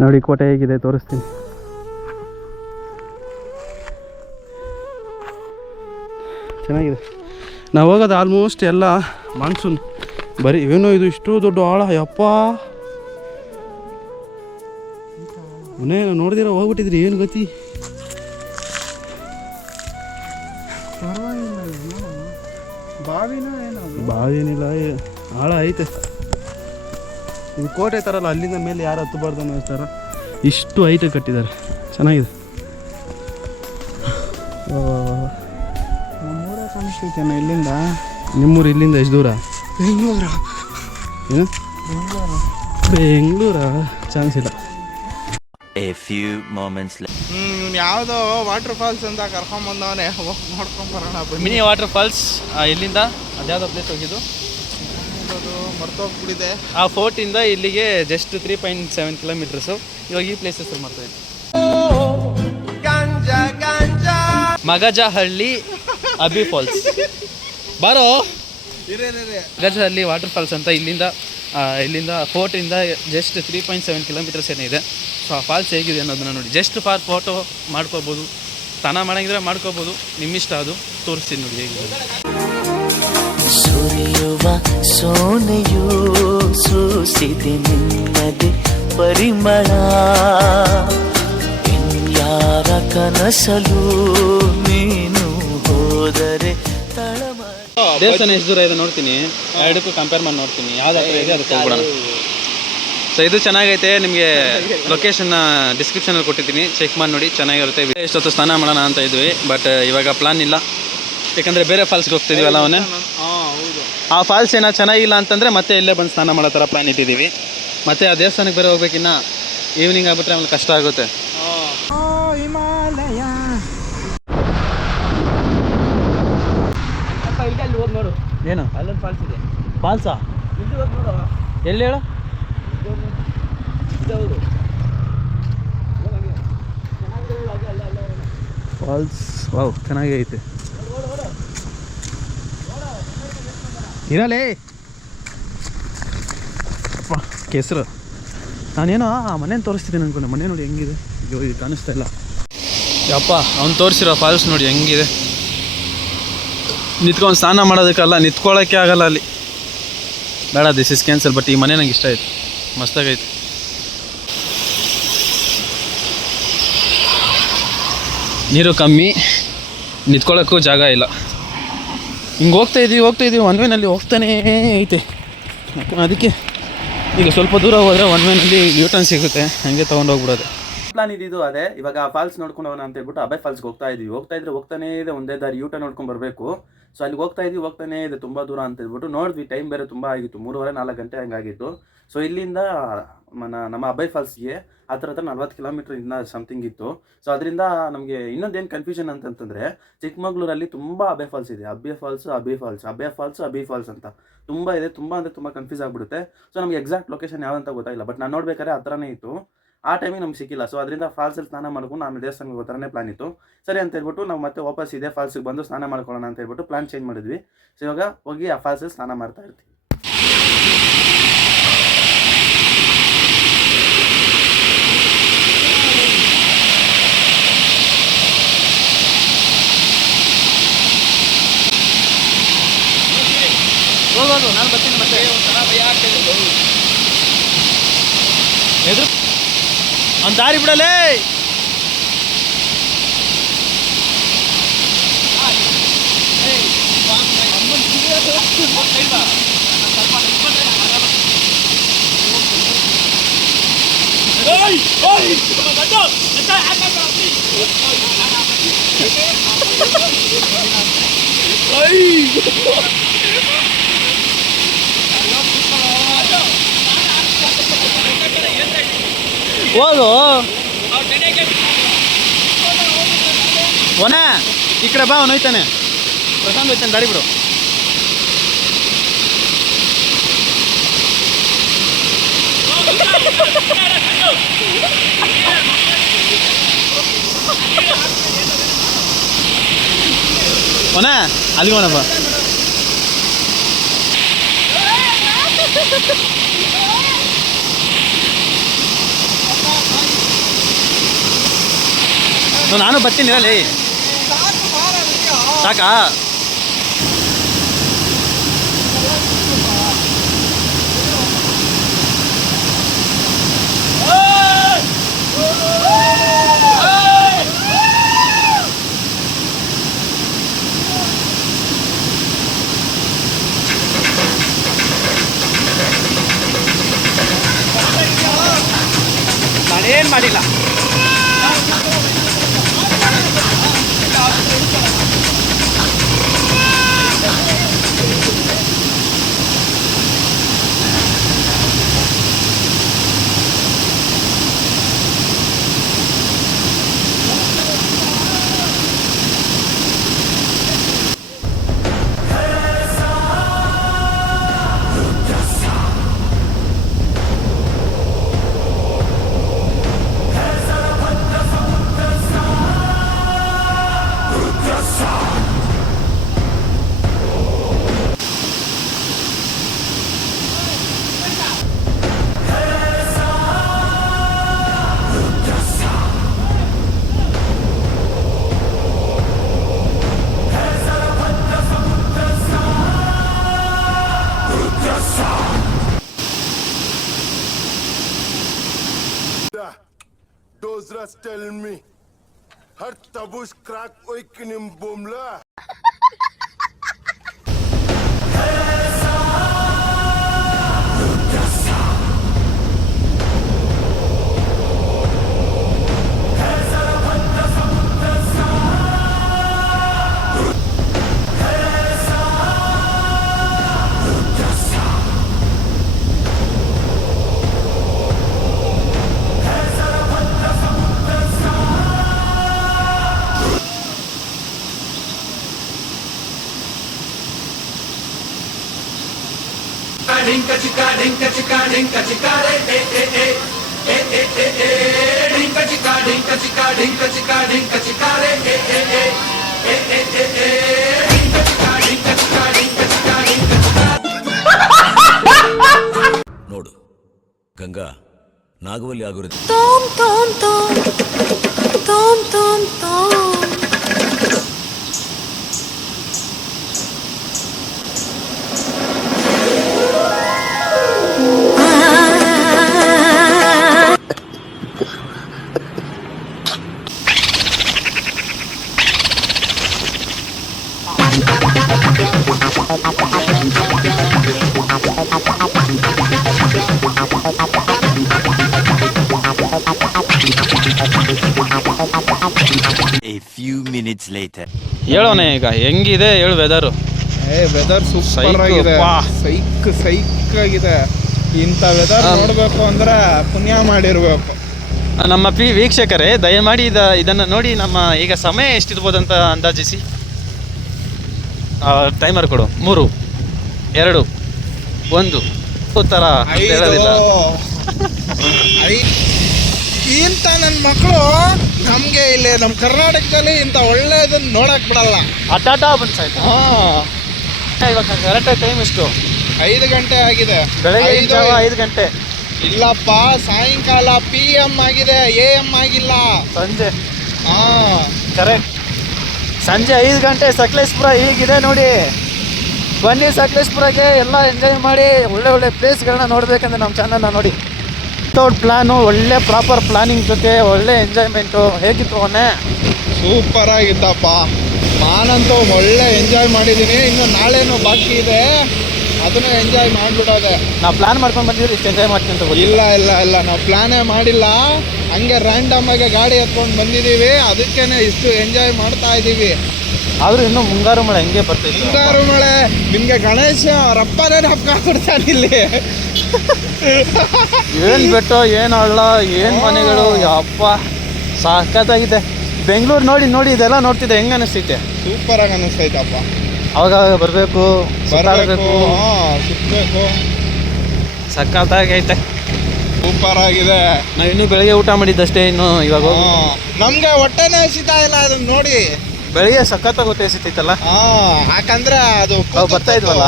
ನೋಡಿ ಕೋಟೆ ಹೇಗಿದೆ ತೋರಿಸ್ತೀನಿ. ಚೆನ್ನಾಗಿದೆ. ನಾವು ಹೋಗೋದು ಆಲ್ಮೋಸ್ಟ್ ಎಲ್ಲ ಮಾನ್ಸೂನ್. ಬರೀ ಏನೋ ಇದು ಇಷ್ಟು ದೊಡ್ಡ ಆಳ, ಯಪ್ಪ ಮನೆ ನೋಡಿದಿರ ಹೋಗ್ಬಿಟ್ಟಿದ್ರಿ, ಏನು ಗತಿ. ಬಾವಿ ಏನಿಲ್ಲ, ಆಳ ಐತೆ. ಇದು ಕೋಟೆ ಥರಲ್ಲ, ಅಲ್ಲಿಂದ ಮೇಲೆ ಯಾರು ಹತ್ತಬಾರ್ದು ಅನ್ನೋ ಥರ ಇಷ್ಟು ಐತೆ ಕಟ್ಟಿದ್ದಾರೆ. ಚೆನ್ನಾಗಿದೆ. ನಮ್ಮೂರ ಕಾಣಿಸ್ತೈತೆ ಇಲ್ಲಿಂದ. ನಿಮ್ಮೂರು ಇಲ್ಲಿಂದ ಎಷ್ಟು ದೂರ? ಬೆಂಗಳೂರು. ಏನು ಬೆಂಗಳೂರಾ? ಚಾನ್ಸ್ ಇಲ್ಲ. A few moments later. ಯಾವುದೋ ವಾಟರ್ ಫಾಲ್ಸ್ ಅಂತ ಕರ್ಕೊಂಬಂದವನೇ, ಹೋಗಿ ನೋಡ್ಕೊಂಬರೋಣ. ಮಿನಿ ವಾಟರ್ ಫಾಲ್ಸ್ ಇಲ್ಲಿಂದ ಅದ್ಯಾವುದೋ ಪ್ಲೇಸ್ ಹೋಗಿದ್ದು, ಅದು ಮರ್ತೋಗ್ಬಿಟ್ಟಿದೆ. ಆ ಫೋರ್ಟಿಂದ ಇಲ್ಲಿಗೆ ಜಸ್ಟ್ 3.7 ಕಿಲೋಮೀಟರ್ಸು. ಇವಾಗ ಈ ಪ್ಲೇಸ್ ಹೆಸರು ಮಾಡ್ತಾಯಿದ್ದೆ, ಮಗಜಹಳ್ಳಿ ಅಬಿ ಫಾಲ್ಸ್. ಬಾರೋ, ಮಗಜಹಳ್ಳಿ ವಾಟರ್ ಫಾಲ್ಸ್ ಅಂತ. ಇಲ್ಲಿಂದ ಫೋರ್ಟಿಂದ ಜಸ್ಟ್ 3.7 ಕಿಲೋಮೀಟರ್ಸ್ ಏನಿದೆ. ಸೊ ಆ ಫಾಲ್ಸ್ ಹೇಗಿದೆ ಅನ್ನೋದನ್ನ ನೋಡಿ. ಜಸ್ಟ್ ಫಾರ್ ಫೋಟೋ ಮಾಡ್ಕೋಬೋದು, ಸ್ನಾನ ಮಾಡಂಗಿದ್ರೆ ಮಾಡ್ಕೋಬೋದು, ನಿಮ್ಮಿಷ್ಟ. ಅದು ತೋರಿಸ್ತೀನಿ ನೋಡಿ ಹೇಗಿದೆ. ಸುರಿಯುವ ಸೋನೆಯೂ ಸೂಸಿದೆ ನಿನ್ನದೆ ಪರಿಮಳ, ಯಾರ ಕನಸಲು ನೀನು ಹೋದರೆ ತಳಮಳ. ದೇವಸ್ಥಾನ ಎಷ್ಟು ದೂರ ಇದೆ ನೋಡ್ತೀನಿ, ಎರಡಕ್ಕೂ ಕಂಪೇರ್ ಮಾಡಿ ನೋಡ್ತೀನಿ, ಯಾವ್ದು ಹತ್ರ ಇದೆ ಅದಕ್ಕೆ ಹೋಗ್ಬಿಡೋಣ. ಸೊ ಇದು ಚೆನ್ನಾಗೈತೆ. ನಿಮಗೆ ಲೊಕೇಶನ್ನ ಡಿಸ್ಕ್ರಿಪ್ಷನಲ್ಲಿ ಕೊಟ್ಟಿದ್ದೀನಿ, ಚೆಕ್ ಮಾಡಿ ನೋಡಿ, ಚೆನ್ನಾಗಿರುತ್ತೆ. ಎಷ್ಟೊತ್ತು ಸ್ನಾನ ಮಾಡೋಣ ಅಂತ ಇದ್ವಿ, ಬಟ್ ಇವಾಗ ಪ್ಲಾನ್ ಇಲ್ಲ. ಯಾಕಂದರೆ ಬೇರೆ ಫಾಲ್ಸ್ಗೆ ಹೋಗ್ತಿದ್ದೀವಲ್ಲ ಅವನೇ. ಆ ಫಾಲ್ಸ್ ಏನೋ ಚೆನ್ನಾಗಿಲ್ಲ ಅಂತಂದರೆ ಮತ್ತೆ ಇಲ್ಲೇ ಬಂದು ಸ್ನಾನ ಮಾಡೋ ಥರ ಪ್ಲಾನ್ ಇಟ್ಟಿದ್ದೀವಿ. ಮತ್ತು ಆ ದೇವಸ್ಥಾನಕ್ಕೆ ಬೇರೆ ಹೋಗ್ಬೇಕಿನ್ನ ಈವ್ನಿಂಗ್ ಆಗ್ಬಿಟ್ರೆ ಆಮೇಲೆ ಕಷ್ಟ ಆಗುತ್ತೆ. ಹಿಮಾಲಯ ಅಲ್ಲಿ ಹೋಗಿ ನೋಡು. ಏನು ಅಲ್ಲೊಂದು ಫಾಲ್ಸ್ ಇದೆ. ಫಾಲ್ಸಾ? ಎಲ್ಲಿ ಹೇಳು? ಫಾಲ್ಸ್ ವಾವ್, ಚೆನ್ನಾಗಿ ಐತೆ. ಇರಲೇ ಅಪ್ಪ ಕೆಸರು. ನಾನೇನೋ ಆ ಮನೇನ ತೋರಿಸ್ತಿದ್ದೀನಿ ಅನ್ಕೊಂಡೆ. ಮನೆ ನೋಡಿ ಹೆಂಗಿದೆ, ಇದು ಕಾಣಿಸ್ತಾ ಇಲ್ಲ. ಯಪ್ಪ ಅವ್ನು ತೋರಿಸಿರೋ ಫಾಲ್ಸ್ ನೋಡಿ ಹೆಂಗಿದೆ. ನಿಂತ್ಕೊಂಡು ಸ್ನಾನ ಮಾಡೋದಕ್ಕಲ್ಲ, ನಿಂತ್ಕೊಳ್ಳೋಕ್ಕೆ ಆಗಲ್ಲ ಅಲ್ಲಿ. ಬೇಡ, ದಿಸ್ ಇಸ್ ಕ್ಯಾನ್ಸಲ್. ಬಟ್ ಈ ಮನೆ ನಂಗೆ ಇಷ್ಟ ಆಯ್ತು, ಮಸ್ತಾಗೈತೆ. ನೀರು ಕಮ್ಮಿ, ನಿಂತ್ಕೊಳ್ಳೋಕ್ಕೂ ಜಾಗ ಇಲ್ಲ. ಹಿಂಗೆ ಹೋಗ್ತಾ ಇದ್ದೀವಿ ಒನ್ ವೇನಲ್ಲಿ ಹೋಗ್ತಾನೇ ಐತೆ. ಅದಕ್ಕೆ ಈಗ ಸ್ವಲ್ಪ ದೂರ ಹೋದರೆ ಒನ್ ವೇನಲ್ಲಿ ಯೂಟರ್ನ್ ಸಿಗುತ್ತೆ, ಹಾಗೆ ತೊಗೊಂಡೋಗ್ಬಿಡೋದು. ಪ್ಲಾನ್ ಇದ್ದಿದ್ದು ಅದೇ. ಇವಾಗ ಆ ಫಾಲ್ಸ್ ನೋಡ್ಕೊಂಡು ಹೋಗೋಣ ಅಂತ ಹೇಳ್ಬಿಟ್ಟು ಅಬೆ ಫಾಲ್ಸ್ಗೆ ಹೋಗ್ತಾನೆ ಇದೆ. ಒಂದೇ ದಾರಿ ಯೂಟರ್ನ್ ನೋಡ್ಕೊಂಡು ಬರಬೇಕು. ಸೊ ಅಲ್ಲಿಗೆ ಹೋಗ್ತಾನೆ ಇದೆ, ತುಂಬ ದೂರ ಅಂತ ಹೇಳ್ಬಿಟ್ಟು ನೋಡಿದ್ವಿ. ಟೈಮ್ ಬೇರೆ ತುಂಬ ಆಗಿತ್ತು, 3:30-4 ಗಂಟೆ ಹಂಗಾಗಿತ್ತು. ಸೊ ಇಲ್ಲಿಂದ ನಮ್ಮ ಅಬೈ ಫಾಲ್ಸ್ಗೆ ಆ ಥರ 40 ಕಿಲೋಮೀಟ್ರ್ ಇನ್ನ ಸಮಥಿಂಗ್ ಇತ್ತು. ಸೊ ಅದರಿಂದ ನಮಗೆ ಇನ್ನೊಂದೇನು ಕನ್ಫ್ಯೂಷನ್ ಅಂತಂತಂದರೆ, ಚಿಕ್ಕಮಗಳೂರಲ್ಲಿ ತುಂಬ ಅಬೆ ಫಾಲ್ಸ್ ಇದೆ. ಅಬೆ ಫಾಲ್ಸ್ ಅಂತ ತುಂಬ ಇದೆ. ತುಂಬ ಅಂದರೆ ತುಂಬ ಕನ್ಫ್ಯೂಸ್ ಆಗಿಬಿಡುತ್ತೆ. ಸೊ ನಮಗೆ ಎಕ್ಸಾಕ್ಟ್ ಲೊಕೇಶನ್ ಯಾವಂತ ಗೊತ್ತಾಗಿಲ್ಲ. ಬಟ್ ನಾನು ನೋಡ್ಬೇಕಾದ್ರೆ ಆ ಥರನೇ ಇತ್ತು. ಆ ಟೈಮಿಗೆ ನಮ್ಗೆ ಸಿಕ್ಕಿಲ್ಲ. ಸೊ ಅದರಿಂದ ಫಾಲ್ಸಲ್ಲಿ ಸ್ನಾನ ಮಾಡ್ಕೊಂಡು ಆಮೇಲೆ ದೇವಸ್ಥಾನಕ್ಕೆ ಹೋಗೋ ಥರನೇ ಪ್ಲಾನ್ ಇತ್ತು. ಸರಿ ಅಂತ ಹೇಳ್ಬಿಟ್ಟು ನಾವು ಮತ್ತೆ ವಾಪಸ್ ಇದೇ ಫಾಲ್ಸಿಗೆ ಬಂದು ಸ್ನಾನ ಮಾಡ್ಕೊಳ್ಳೋಣ ಅಂತ ಹೇಳ್ಬಿಟ್ಟು ಪ್ಲಾನ್ ಚೇಂಜ್ ಮಾಡಿದ್ವಿ. ಸೊ ಇವಾಗ ಹೋಗಿ ಆ ಫಾಲ್ಸಲ್ಲಿ ಸ್ನಾನ ಮಾಡ್ತಾ ಇರ್ತೀವಿ. ಹೋಗೋದು, ನಾನು ಬರ್ತೀನಿ. ಮತ್ತೆ ಎದುರು ಅವ್ನು ದಾರಿ ಬಿಡಲೇ. ಹೋಗು ಒನ ಈ ಕಡೆ ಬಾ. ಅವನು ಹೋಯ್ತಾನೆ, ಪ್ರಶಾಂತ್ ಹೋಯ್ತಾನೆ, ಗಾಡಿ ಬಿಡು. ಒನ ಅಲ್ಲಿಗೆ ಹೋನಪ್ಪ. ನಾನು ಬರ್ತೀನಿ ಇರಲಿ. ಸಾಕಾ? ನಾನೇನು ಮಾಡಿಲ್ಲ. Dozras tell me, her tabush crack oikinim boomla. ನೋಡು ಗಂಗಾ ನಾಗವಲ್ಲಿ ಆಗಿರುತ್ತೆ. Tom tom tom tom tom tom. A few minutes later. ಹೇಳೋಣ ಈಗ ಹೆಂಗಿದೆ ಹೇಳು ವೆದರು. ವೆದರ್ ಸೂಪರ್ ಆಗಿದೆ, ಸೈಕ್ ಆಗಿದೆ. ಇಂಥ ವೆದರ್ ನೋಡ್ಬೇಕು ಅಂದ್ರೆ ಪುಣ್ಯ ಮಾಡಿರ್ಬೇಕು. ನಮ್ಮ ವೀಕ್ಷಕರೇ ದಯಮಾಡಿ ಇದನ್ನು ನೋಡಿ. ನಮ್ಮ ಈಗ ಸಮಯ ಎಷ್ಟಿರ್ಬೋದಂತ ಅಂದಾಜಿಸಿ. ಟೈಮರ್ ಕೊಡು. 3 2 1 ಉತ್ತರ ಹೇಳೋದಿಲ್ಲ. ಇಂಥ ನನ್ನ ಮಕ್ಕಳು ನಮಗೆ ಇಲ್ಲಿ ನಮ್ಮ ಕರ್ನಾಟಕದಲ್ಲಿ ಇಂಥ ಒಳ್ಳೆಯದನ್ನು ನೋಡಕ್ ಬಿಡಲ್ಲ. ಅಟಾಟ ಬಂದ್ಸಾಯ್ತು. ಇವಾಗ ಕರೆಕ್ಟಾಗಿ ಟೈಮ್ ಎಷ್ಟು? 5 ಗಂಟೆ ಆಗಿದೆ. ಬೆಳಗ್ಗೆ 5 ಗಂಟೆ. ಇಲ್ಲಪ್ಪ, ಸಾಯಂಕಾಲ PM ಆಗಿದೆ, AM ಆಗಿಲ್ಲ. ಸಂಜೆ. ಕರೆಕ್ಟ್. ಸಂಜೆ 5 ಗಂಟೆ. ಸಕಲೇಶ್ಪುರ ಹೀಗಿದೆ ನೋಡಿ. ಬನ್ನಿ ಸಕಲೇಶ್ಪುರಕ್ಕೆ, ಎಲ್ಲ ಎಂಜಾಯ್ ಮಾಡಿ. ಒಳ್ಳೆ ಒಳ್ಳೆ ಪ್ಲೇಸ್ಗಳನ್ನ ನೋಡ್ಬೇಕಂದ್ರೆ ನಮ್ಮ ಚಾನಲ್ನ ನೋಡಿ. ವಿತೌಟ್ ಪ್ಲಾನು, ಒಳ್ಳೆ ಪ್ರಾಪರ್ ಪ್ಲಾನಿಂಗ್ ಜೊತೆ ಒಳ್ಳೆ ಎಂಜಾಯ್ಮೆಂಟು. ಹೇಗಿತ್ತು ಅವನೇ? ಸೂಪರ್ ಆಗಿತ್ತಪ್ಪ. ನಾನಂತೂ ಒಳ್ಳೆ ಎಂಜಾಯ್ ಮಾಡಿದ್ದೀನಿ. ಇನ್ನು ನಾಳೆನೂ ಬಾಕಿ ಇದೆ, ಅದನ್ನು ಎಂಜಾಯ್ ಮಾಡಿಬಿಡೋದೆ. ನಾವು ಪ್ಲಾನ್ ಮಾಡ್ಕೊಂಡು ಬಂದಿದ್ರೆ ಇಷ್ಟು ಎಂಜಾಯ್ ಮಾಡ್ತೀನಿ ಅಂತ ಇಲ್ಲ ಇಲ್ಲ ಇಲ್ಲ, ನಾವು ಪ್ಲಾನೇ ಮಾಡಿಲ್ಲ. ಹಂಗೆ ರ್ಯಾಂಡಮ್ ಆಗಿ ಗಾಡಿ ಎತ್ಕೊಂಡು ಬಂದಿದ್ದೀವಿ, ಅದಕ್ಕೇನೆ ಇಷ್ಟು ಎಂಜಾಯ್ ಮಾಡ್ತಾ ಇದ್ದೀವಿ. ಆದರೂ ಇನ್ನೂ ಮುಂಗಾರು ಮಳೆ ಹೆಂಗೆ ಬರ್ತಿತ್ತು. ಮುಂಗಾರು ಮಳೆ. ನಿಮಗೆ ಗಣೇಶ ಅವರಪ್ಪನೇ ಹಬ್ಬ ಕೊಡ್ತಾನೆ ಇಲ್ಲಿ. ಏನು ಬೆಟ್ಟೋ, ಏನು ಹಳ್ಳ, ಏನು ಮನೆಗಳು, ಯಪ್ಪ ಸಖತ್ತಾಗಿದೆ. ಬೆಂಗಳೂರು ನೋಡಿ ನೋಡಿ ಇದೆಲ್ಲ ನೋಡ್ತಿದ್ದೆ, ಹೆಂಗೆ ಅನಿಸ್ತೈತೆ? ಸೂಪರ್ ಆಗಿ ಅನಿಸ್ತೈತಪ್ಪ. ಅವಾಗ ಬರಬೇಕು, ಸುತ್ತಾಡಬೇಕು, ಸುತ್ತಬೇಕು. ಸಖತ್ತಾಗೈತೆ. ಸೂಪರ್ ಆಗಿದೆ. ನಾವು ಇನ್ನೂ ಬೆಳಗ್ಗೆ ಊಟ ಮಾಡಿದ್ದಷ್ಟೇ. ಇನ್ನು ಇವಾಗ ನಮ್ಗೆ ಹೊಟ್ಟೆನೇ ಹಸಿತಾ ಇಲ್ಲ ಅದನ್ನ ನೋಡಿ. ಬೆಳಿಗ್ಗೆ ಸಖತ್ತಾಗಿ ಹೊಟ್ಟೆ ಹಸಿತೈತಲ್ಲ, ಯಾಕಂದ್ರೆ ಅದು ಬರ್ತಾ ಇದ್ವಲ್ಲ,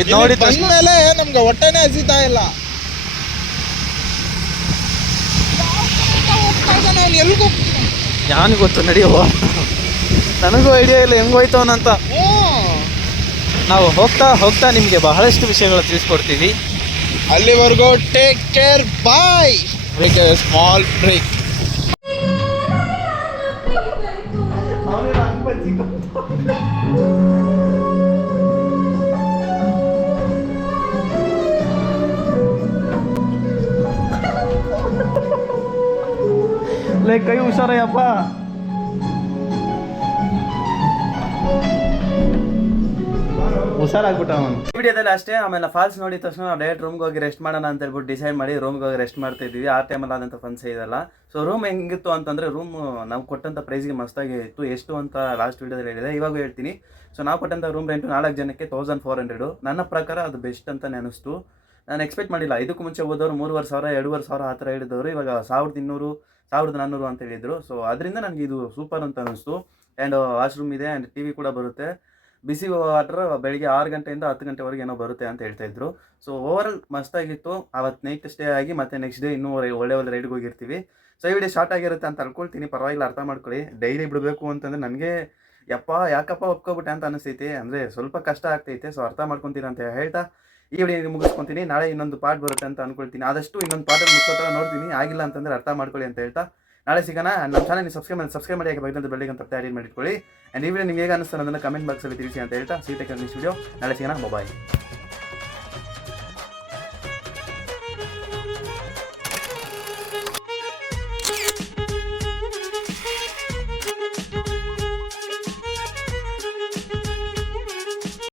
ಇದು ನೋಡಿ ಬಂದ್ಮೇಲೆ ನಮ್ಗೆ ಹೊಟ್ಟೆನೇ ಹಸಿತಾ ಇಲ್ಲ. ನಾನು ಎಲ್ಗೂ ಯಾನ್ ಗೊತ್ತು ನಡೆಯುವ, ನನಗೂ ಐಡಿಯಾ ಇಲ್ಲ ಹೆಂಗೆ ಹೋಯ್ತವನಂತ. ನಾವು ಹೋಗ್ತಾ ಹೋಗ್ತಾ ನಿಮಗೆ ಬಹಳಷ್ಟು ವಿಷಯಗಳು ತಿಳಿಸ್ಕೊಡ್ತೀವಿ. ಅಲ್ಲಿವರೆಗೂ take care, bye. With a small break. ಕೈ ಹುಷಾರಯ್ಯಪ್ಪ. ಹುಷಾರಾಗ್ಬಿಟ್ಟ ಅವನು. ಈ ವಿಡಿಯೋದಲ್ಲಿ ಅಷ್ಟೇ. ಆಮೇಲೆ ಫಾಲ್ಸ್ ನೋಡಿದ ತಕ್ಷಣ ನಾವು ಡೈರೆಕ್ಟ್ ರೂಮ್ಗೆ ಹೋಗಿ ರೆಸ್ಟ್ ಮಾಡೋಣ ಅಂತ ಹೇಳ್ಬಿಟ್ಟು ಡಿಸೈಡ್ ಮಾಡಿ ರೂಮ್ಗೆ ಹೋಗಿ ರೆಸ್ಟ್ ಮಾಡ್ತಾ ಇದ್ವಿ. ಆ ಟೈಮಲ್ಲಿ ಆದಂಥ ಫನ್ಸೇ ಇದೆಲ್ಲ. ಸೊ ರೂಮ್ ಹೆಂಗಿತ್ತು ಅಂತಂದರೆ, ರೂಮ್ ನಾವು ಕೊಟ್ಟಂಥ ಪ್ರೈಸ್ಗೆ ಮಸ್ತಾಗಿ ಇತ್ತು. ಎಷ್ಟು ಅಂತ ಲಾಸ್ಟ್ ವಿಡಿಯೋದಲ್ಲಿ ಹೇಳಿದೆ, ಇವಾಗ ಹೇಳ್ತೀನಿ. ಸೊ ನಾವು ಕೊಟ್ಟಂಥ ರೂಮ್ ರೆಂಟು 4 ಜನಕ್ಕೆ 1400. ನನ್ನ ಪ್ರಕಾರ ಅದು ಬೆಸ್ಟ್ ಅಂತ ಅನಿಸ್ತು. ನಾನು ಎಕ್ಸ್ಪೆಕ್ಟ್ ಮಾಡಿಲ್ಲ. ಇದಕ್ಕೂ ಮುಂಚೆ ಹೋದವರು 3500, 2500 ಆ ಥರ ಹೇಳಿದವರು ಇವಾಗ 1200, 1400 ಅಂತ ಹೇಳಿದರು. ಸೊ ಅದರಿಂದ ನನಗೆ ಇದು ಸೂಪರ್ ಅಂತ ಅನ್ನಿಸ್ತು. ಆ್ಯಂಡ್ ವಾಶ್ರೂಮ್ ಇದೆ, ಆ್ಯಂಡ್ ಟಿ ವಿ ಕೂಡ ಬರುತ್ತೆ. ಬಿಸಿ ವಾಟರ್ ಬೆಳಿಗ್ಗೆ 6 ಗಂಟೆಯಿಂದ 10 ಗಂಟೆವರೆಗೆ ಏನೋ ಬರುತ್ತೆ ಅಂತ ಹೇಳ್ತಾಯಿದ್ರು. ಸೊ ಓವರಾಲ್ ಮಸ್ತಾಗಿತ್ತು. ಅವತ್ತು ನೈಟ್ ಸ್ಟೇ ಆಗಿ ಮತ್ತೆ ನೆಕ್ಸ್ಟ್ ಡೇ ಇನ್ನೂ ಒಳ್ಳೆ ರೈಡ್ಗೆ ಹೋಗಿರ್ತೀವಿ. ಸೊ ಈ ವಿಡಿಯೋ ಶಾರ್ಟ್ ಆಗಿರುತ್ತೆ ಅಂತ ಅನ್ಕೊಳ್ತೀನಿ. ಪರವಾಗಿಲ್ಲ, ಅರ್ಥ ಮಾಡ್ಕೊಳ್ಳಿ. ಡೈಲಿ ಬಿಡಬೇಕು ಅಂತಂದರೆ ನನಗೆ ಯಾಕಪ್ಪ ಒಪ್ಕೊಬಿಟ್ಟೆ ಅಂತ ಅನಿಸ್ತೈತಿ. ಅಂದರೆ ಸ್ವಲ್ಪ ಕಷ್ಟ ಆಗ್ತೈತೆ. ಸೊ ಅರ್ಥ ಮಾಡ್ಕೊತೀರ ಅಂತ ಹೇಳ್ತಾ ಈ ವಿಡಿಯೋ ಮುಗಿಸ್ಕೊತೀನಿ. ನಾಳೆ ಇನ್ನೊಂದು ಪಾರ್ಟ್ ಬರುತ್ತೆ ಅಂತ ಅನ್ಕೊಳ್ತೀನಿ. ಆದಷ್ಟು ಇನ್ನೊಂದು ಪಾರ್ಟಲ್ಲಿ ಮುಗಿಸೋ ನೋಡ್ತೀನಿ. ಆಗಿಲ್ಲ ಅಂತಂದರೆ ಅರ್ಥ ಮಾಡ್ಕೊಳ್ಳಿ ಅಂತ ಹೇಳ್ತಾ ನಾಳೆ ಸಿಗೋಣ. ನಮ್ಮ ಚಾನಲ್ ಸಬ್ಸ್ಕ್ರೈಬ್ ಮಾಡಿ, ಬಗ್ಗೆ ಬೆಳ್ಳಿಗೆ ಅಂತ ಆ್ಯಡ್ ಮಾಡಿಟ್ಕೊಳ್ಳಿ. ಆ್ಯಂಡ್ ಈ ವಿಡಿಯೋ ನಿಮ್ಗೆ ಹೇಗೆ ಅನಿಸ್ತಾನೆ ಅದನ್ನು ಕಮೆಂಟ್ ಬಾಕ್ಸಲ್ಲಿ ತಿಳಿಸಿ ಅಂತ ಹೇಳ್ತಾ ನೆಕ್ಸ್ಟ್ ವಿಡಿಯೋ ನಾಳೆ ಸಿಗೋಣ. ಬಾಯ್.